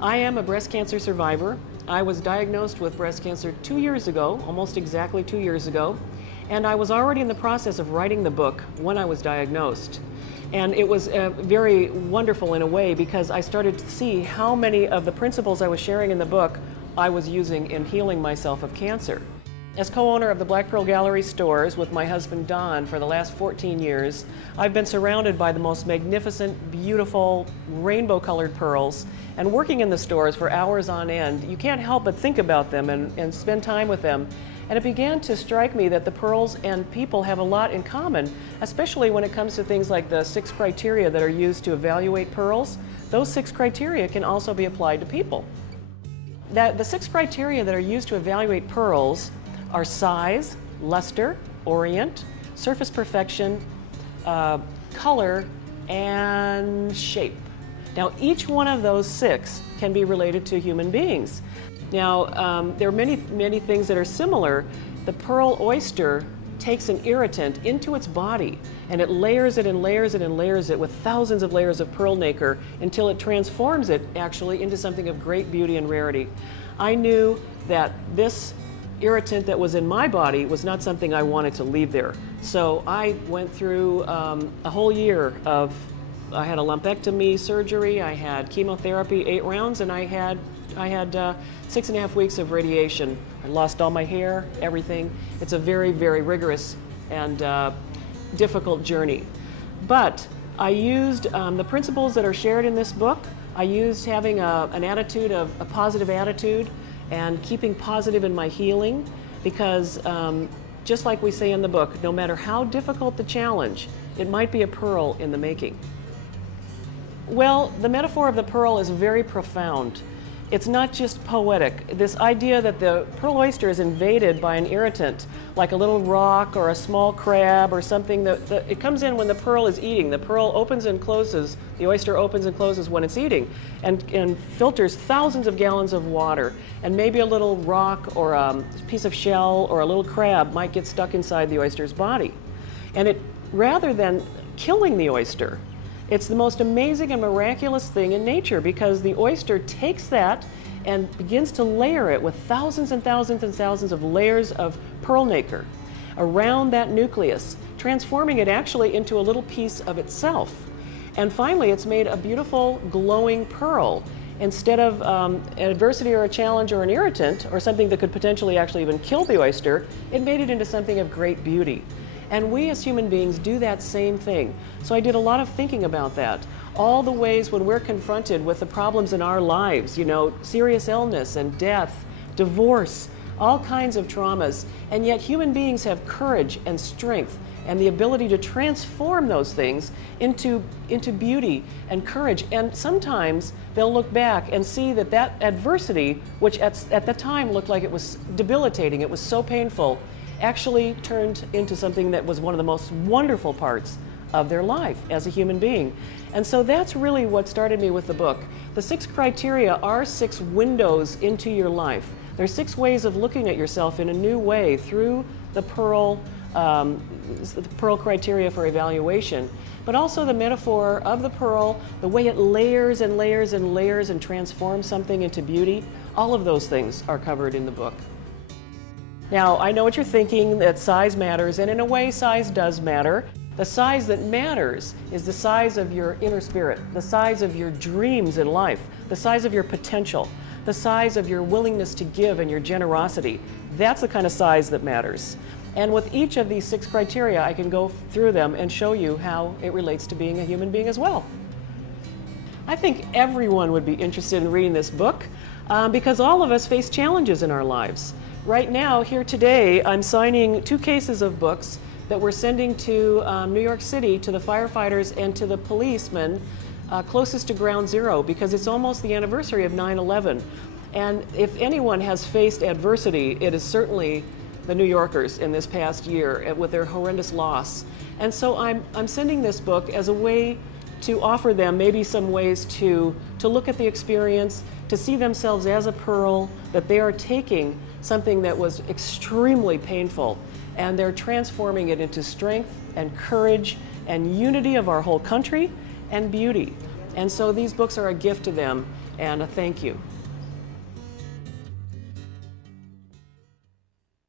I am a breast cancer survivor. I was diagnosed with breast cancer 2 years ago, almost exactly 2 years ago, and I was already in the process of writing the book when I was diagnosed. And it was very wonderful in a way because I started to see how many of the principles I was sharing in the book I was using in healing myself of cancer. As co-owner of the Black Pearl Gallery stores with my husband Don for the last 14 years, I've been surrounded by the most magnificent, beautiful, rainbow-colored pearls, and working in the stores for hours on end, you can't help but think about them and spend time with them. And it began to strike me that the pearls and people have a lot in common, especially when it comes to things like the 6 criteria that are used to evaluate pearls. Those 6 criteria can also be applied to people. The 6 criteria that are used to evaluate pearls are size, luster, orient, surface perfection, color, and shape. Now, each one of those 6 can be related to human beings. Now, there are many things that are similar. The pearl oyster takes an irritant into its body, and it layers it and layers it and layers it with thousands of layers of pearl nacre until it transforms it actually into something of great beauty and rarity. I knew that this irritant that was in my body was not something I wanted to leave there. So I went through a whole year of, I had a lumpectomy surgery, I had chemotherapy, 8 rounds, and I had 6.5 weeks of radiation. I lost all my hair, everything. It's a very, very rigorous and difficult journey. But I used the principles that are shared in this book. I used having an attitude of a positive attitude and keeping positive in my healing, because just like we say in the book, no matter how difficult the challenge, it might be a pearl in the making. Well, the metaphor of the pearl is very profound. It's not just poetic. This idea that the pearl oyster is invaded by an irritant, like a little rock or a small crab or something, that it comes in when the pearl is eating. The pearl opens and closes, the oyster opens and closes when it's eating, and filters thousands of gallons of water. And maybe a little rock or a piece of shell or a little crab might get stuck inside the oyster's body. And rather than killing the oyster, it's the most amazing and miraculous thing in nature, because the oyster takes that and begins to layer it with thousands and thousands and thousands of layers of pearl nacre around that nucleus, transforming it actually into a little piece of itself. And finally, it's made a beautiful, glowing pearl. Instead of an adversity or a challenge or an irritant or something that could potentially actually even kill the oyster, it made it into something of great beauty. And we as human beings do that same thing. So I did a lot of thinking about that. All the ways when we're confronted with the problems in our lives, you know, serious illness and death, divorce, all kinds of traumas, and yet human beings have courage and strength and the ability to transform those things into beauty and courage. And sometimes they'll look back and see that that adversity, which at the time looked like it was debilitating, it was so painful, actually turned into something that was one of the most wonderful parts of their life as a human being. And so that's really what started me with the book. The 6 criteria are 6 windows into your life. There's 6 ways of looking at yourself in a new way through the pearl criteria for evaluation, but also the metaphor of the pearl, the way it layers and layers and layers and transforms something into beauty. All of those things are covered in the book. Now, I know what you're thinking, that size matters, and in a way, size does matter. The size that matters is the size of your inner spirit, the size of your dreams in life, the size of your potential, the size of your willingness to give and your generosity. That's the kind of size that matters. And with each of these 6 criteria, I can go through them and show you how it relates to being a human being as well. I think everyone would be interested in reading this book because all of us face challenges in our lives. Right now, here today, I'm signing 2 cases of books that we're sending to New York City to the firefighters and to the policemen closest to ground zero, because it's almost the anniversary of 9/11. And if anyone has faced adversity, it is certainly the New Yorkers in this past year with their horrendous loss. And so I'm sending this book as a way to offer them maybe some ways to look at the experience, to see themselves as a pearl, that they are taking something that was extremely painful and they're transforming it into strength and courage and unity of our whole country and beauty. And so these books are a gift to them and a thank you.